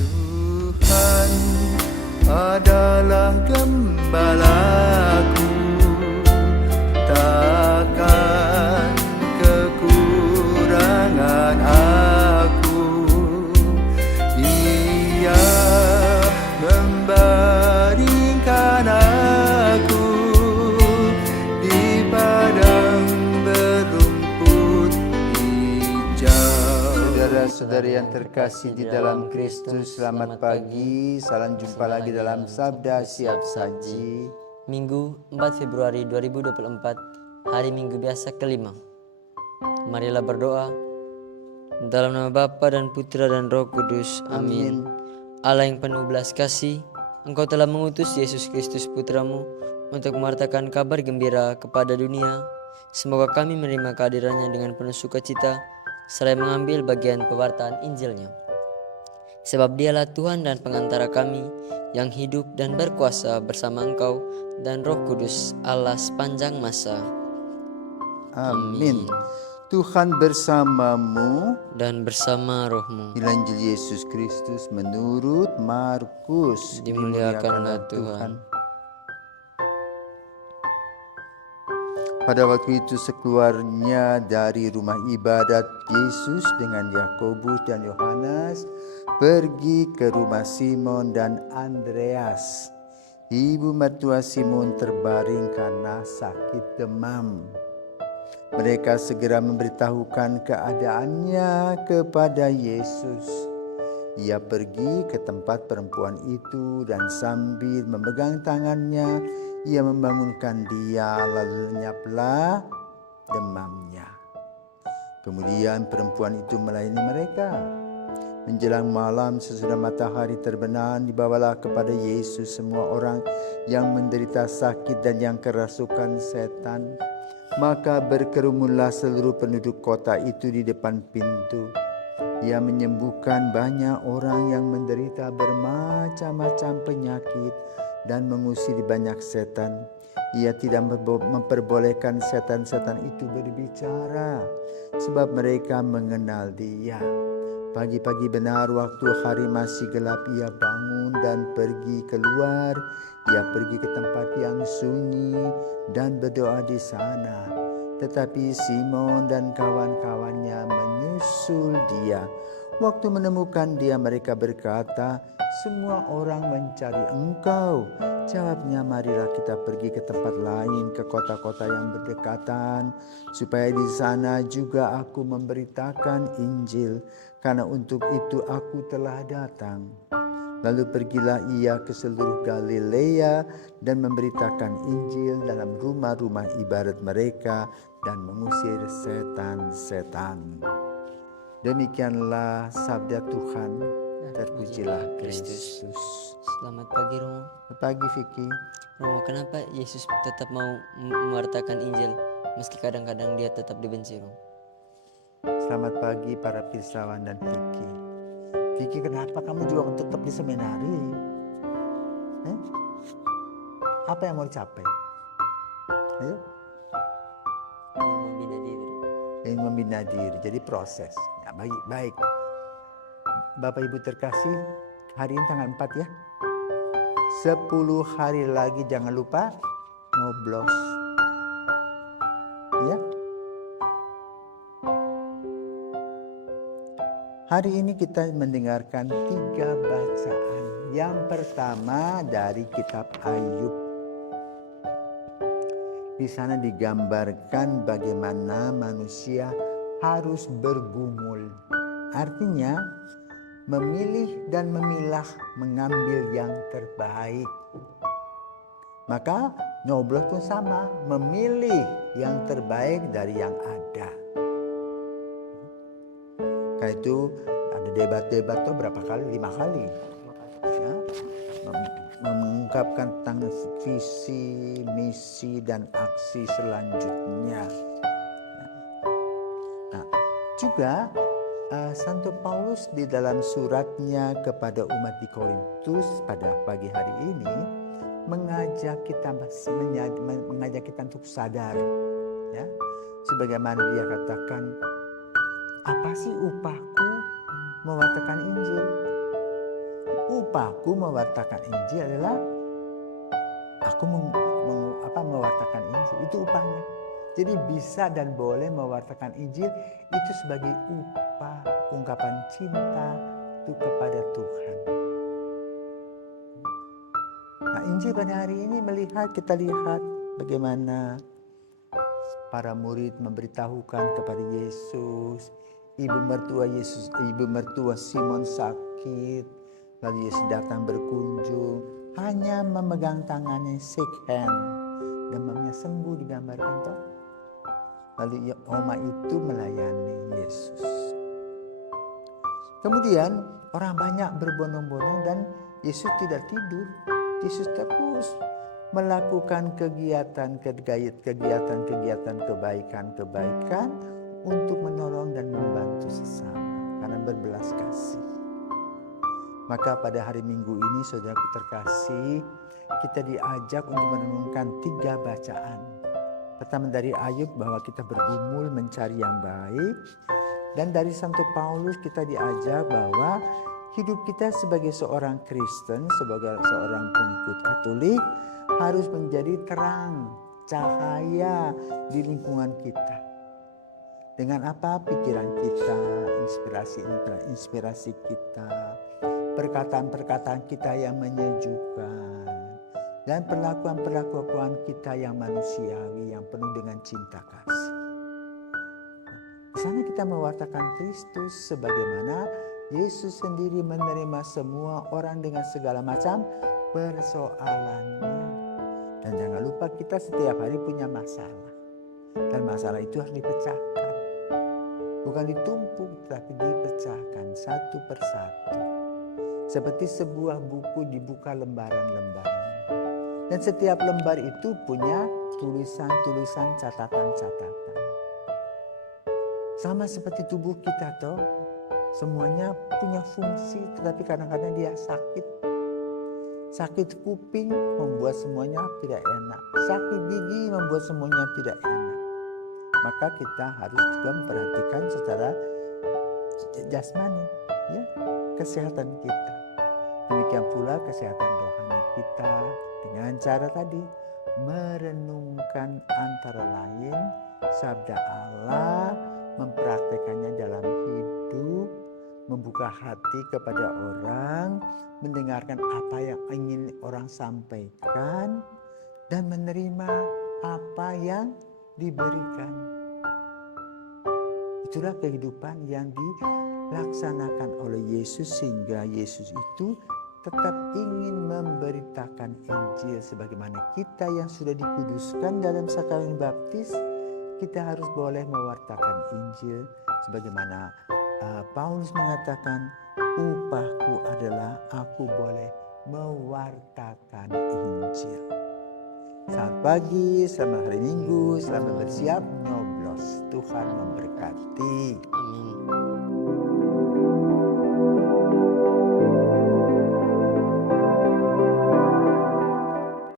Tuhan adalah gembalaku, takkan kekurangan aku. Dia membaringkan aku di padang berumput hijau. Saudara-saudari yang terkasih di dalam Kristus, selamat pagi. Salam jumpa lagi dalam Sabda Siap Saji. Minggu 4 Februari 2024, hari Minggu biasa kelima. Marilah berdoa. Dalam nama Bapa dan Putra dan Roh Kudus. Amin. Allah yang penuh belas kasih, Engkau telah mengutus Yesus Kristus Putramu untuk mewartakan kabar gembira kepada dunia. Semoga kami menerima kehadirannya dengan penuh sukacita, seraya mengambil bagian pewartaan Injilnya. Sebab Dialah Tuhan dan pengantara kami, yang hidup dan berkuasa bersama Engkau dan Roh Kudus, Allah sepanjang masa. Amin. Tuhan bersamamu Dan bersama rohmu. Inilah Injil Yesus Kristus menurut Markus. Dimuliakanlah Tuhan. Pada waktu itu sekeluarnya dari rumah ibadat, Yesus dengan Yakobus dan Yohanes pergi ke rumah Simon dan Andreas. Ibu mertua Simon terbaring karena sakit demam. Mereka segera memberitahukan keadaannya kepada Yesus. Ia pergi ke tempat perempuan itu dan sambil memegang tangannya, ia membangunkan dia, lalu lenyaplah demamnya. Kemudian perempuan itu melayani mereka. Menjelang malam sesudah matahari terbenam, dibawalah kepada Yesus semua orang yang menderita sakit dan yang kerasukan setan. Maka berkerumunlah seluruh penduduk kota itu di depan pintu. Ia menyembuhkan banyak orang yang menderita bermacam-macam penyakit dan mengusir banyak setan. Ia tidak memperbolehkan setan-setan itu berbicara, sebab mereka mengenal Dia. Pagi-pagi benar waktu hari masih gelap, ia bangun dan pergi keluar. Ia pergi ke tempat yang sunyi dan berdoa di sana. Tetapi Simon dan kawan-kawannya menyusul dia. Waktu menemukan dia, mereka berkata, "Semua orang mencari Engkau." Jawabnya, "Marilah kita pergi ke tempat lain, ke kota-kota yang berdekatan, supaya di sana juga aku memberitakan Injil, karena untuk itu aku telah datang." Lalu pergilah ia ke seluruh Galilea dan memberitakan Injil dalam rumah-rumah ibadat mereka dan mengusir setan-setan. Demikianlah sabda Tuhan. Terpujilah Kristus. Selamat pagi Romo. Selamat pagi Vicky. Romo, kenapa Yesus tetap mau mewartakan Injil meski kadang-kadang dia tetap dibenci, Romo? Selamat pagi para pirsawan dan Vicky. Vicky, kenapa kamu juga tetap di seminari? Apa yang mau dicapai? Ayo. Membina diri. Ingin membina diri, jadi proses. Ya, baik. Bapak Ibu terkasih, hari ini tanggal 4 ya. 10 hari lagi jangan lupa nyoblos. Ya. Hari ini kita mendengarkan 3 bacaan. Yang pertama dari kitab Ayub. Di sana digambarkan bagaimana manusia harus bergumul. Artinya memilih dan memilah, mengambil yang terbaik. Maka nyoblos pun sama, memilih yang terbaik dari yang ada. Karena itu ada debat-debat tuh berapa kali? 5 kali. Ya, mengungkapkan tentang visi, misi, dan aksi selanjutnya. Nah, juga Santo Paulus di dalam suratnya kepada umat di Korintus pada pagi hari ini mengajak kita untuk sadar, ya, sebagaimana dia katakan, apa sih upahku mewartakan Injil? upahku mewartakan Injil adalah aku mewartakan Injil. Itu upahnya. Jadi bisa dan boleh mewartakan Injil itu sebagai upah, ungkapan cinta itu kepada Tuhan. Nah, Injil pada hari ini kita lihat bagaimana para murid memberitahukan kepada Yesus, ibu mertua Simon sakit, lalu Yesus datang berkunjung, hanya memegang tangannya, shake hand, demamnya sembuh digambarkan toh. Lalu Oma itu melayani Yesus. Kemudian orang banyak berbondong-bondong dan Yesus tidak tidur. Yesus terus melakukan kegiatan kebaikan untuk menolong dan membantu sesama karena berbelas kasih. Maka pada hari Minggu ini saudaraku terkasih, kita diajak untuk merenungkan 3 bacaan. Pertama dari Ayub bahwa kita bergumul mencari yang baik. Dan dari Santo Paulus kita diajak bahwa hidup kita sebagai seorang Kristen, sebagai seorang pengikut Katolik harus menjadi terang, cahaya di lingkungan kita. Dengan apa? Pikiran kita, inspirasi kita, perkataan-perkataan kita yang menyejukkan, dan perlakuan kita yang manusiawi, yang penuh dengan cinta kasih. Di sana kita mewartakan Kristus sebagaimana Yesus sendiri menerima semua orang dengan segala macam persoalannya. Dan jangan lupa kita setiap hari punya masalah. Dan masalah itu harus dipecahkan. Bukan ditumpuk, tapi dipecahkan satu persatu. Seperti sebuah buku dibuka lembaran-lembaran. Dan setiap lembar itu punya tulisan-tulisan, catatan-catatan. Sama seperti tubuh kita toh. Semuanya punya fungsi, tetapi kadang-kadang dia sakit. Sakit kuping membuat semuanya tidak enak. Sakit gigi membuat semuanya tidak enak. Maka kita harus juga memperhatikan secara jasmani, ya, kesehatan kita. Demikian pula kesehatan rohani kita dengan cara tadi merenungkan antara lain sabda Allah, mempraktekannya dalam hidup, membuka hati kepada orang, mendengarkan apa yang ingin orang sampaikan, dan menerima apa yang diberikan. Itulah kehidupan yang dilaksanakan oleh Yesus, sehingga Yesus itu tetap ingin memberitakan Injil sebagaimana kita yang sudah dikuduskan dalam sakramen baptis. Kita harus boleh mewartakan Injil sebagaimana Paulus mengatakan, upahku adalah aku boleh mewartakan Injil. Selamat pagi, selamat hari Minggu, selamat bersiap nyoblos. Tuhan memberkati.